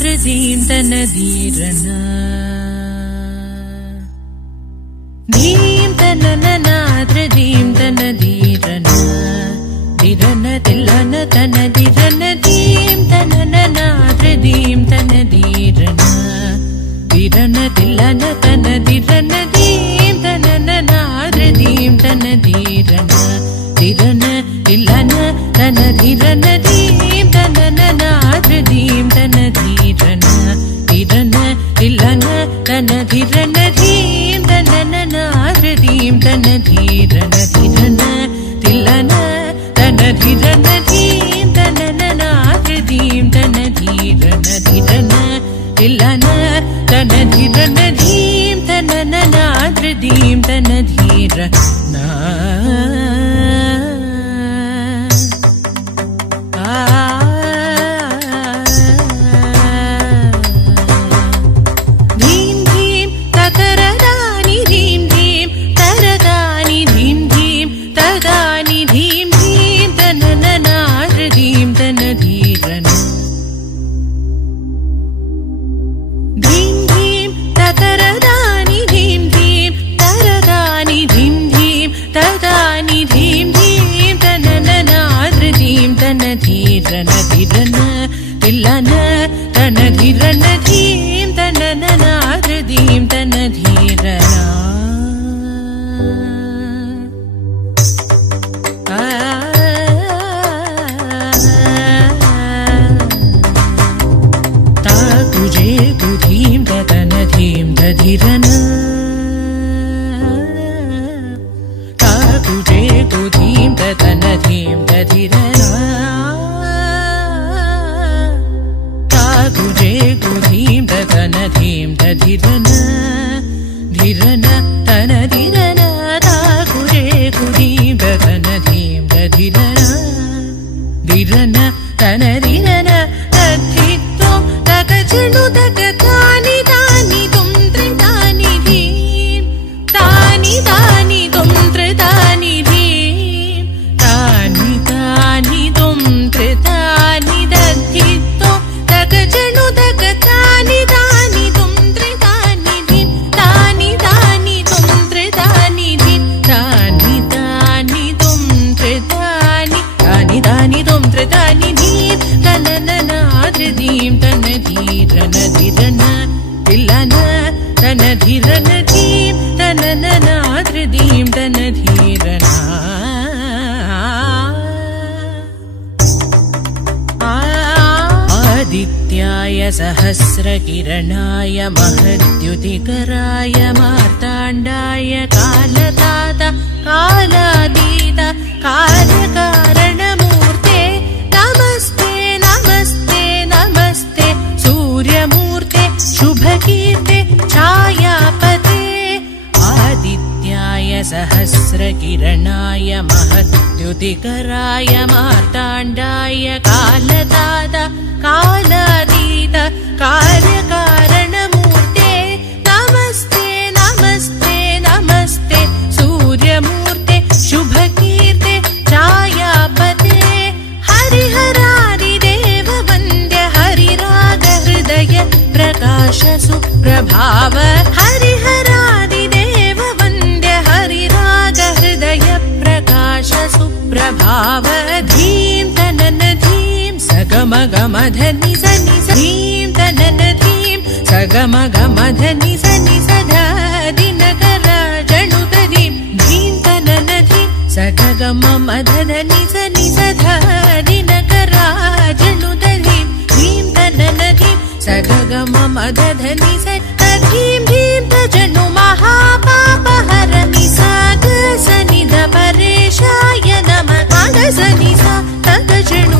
धृतीं तन धीरन धीं तननना धृतीं तन धीरन धीरन तिलन तन धीरन धीं तननना धृतीं तन धीरन धीरन तिलन तन धीरन धीं तननना धृतीं तन धीरन धीरन तिलन तन धीरन धीं तननना धृतीं तन धीरन धीरन तिलन तन धीरन धीं तननना धृतीं तन धीरन धीरन तिलन तन धीरन धीं तननना धृतीं तन धीरन धीरन तिलन तन धीरन धीं तननना धृतीं तन धीरन धीं धीं तकरदानि धीं धीं तरदानि धीं धीं तदानि धीं धीं तननना धृतीं तन धीरन धीं धीं तकरदानि धीं धीं तरदानि धीं धीं तदानि धीं धीं तननना धृतीं तन धीरन धीरन तिलन तन धीरन धीं तननना धृतीं तन धीरन ताकुजे कुधीं तन धीं धीरन ताकुजे कुधीं तन धीं धीरन ताकुजे कुधीं तन धीं धीरन धीरन तन धीरन ताकुजे कुधीं तन धीं धीरन धीरन तन धीरन तद्धित्तो तकजनु तकतानि तानि तुं त्रितानि धीं तानि तानि तुं त्रितानि धीं तानि तानि तुं त्रितानि तद्धित्तो तकजनु तकतानि तानि तुं त्रितानि धीं तानि तानि तुं त्रितानि धीं तानि तानि तुं त्रितानि तानि तानि तुं त्रितानि धीं तननना धृतीं तन धीरन धीरन तिलन तन धीरन धीं तननना धृतीं तन धीरन आदित्याय सहस्रकिरणाय महद्युतिकराय मार्ताण्डाय कालदात कालातीत कार्यकारणमूर्ते नमस्ते नमस्ते नमस्ते सूर्यमूर्ते शुभकीर्ते छायापते आदित्याय सहस्रकिरणाय महद्युतिकराय मार्ताण्डाय कालदात कालातीत कार्यकारणमूर्ते नमस्ते नमस्ते नमस्ते सूर्यमूर्ते शुभकीर्ते छायापते हरिहरादिदेव वन्द्य हरिरागहृदय प्रकाश सुप्रभाव हरिहरादिदेव वन्द्य हरिरागहृदय प्रकाश सुप्रभाव धीं तनन धीं सगमगमधनि सनि धीं तनन धीं सगमगमधनि सनि सदा दिनकराजनुत धीं धीं तनन धीं सगममधनि सनि सदा दिनकराजनुत धीं धीं तनन धीं सगममधनि धीं धीं तजनु महापापहरमि साग सनिध परेशाय नमः सनि सा तजनु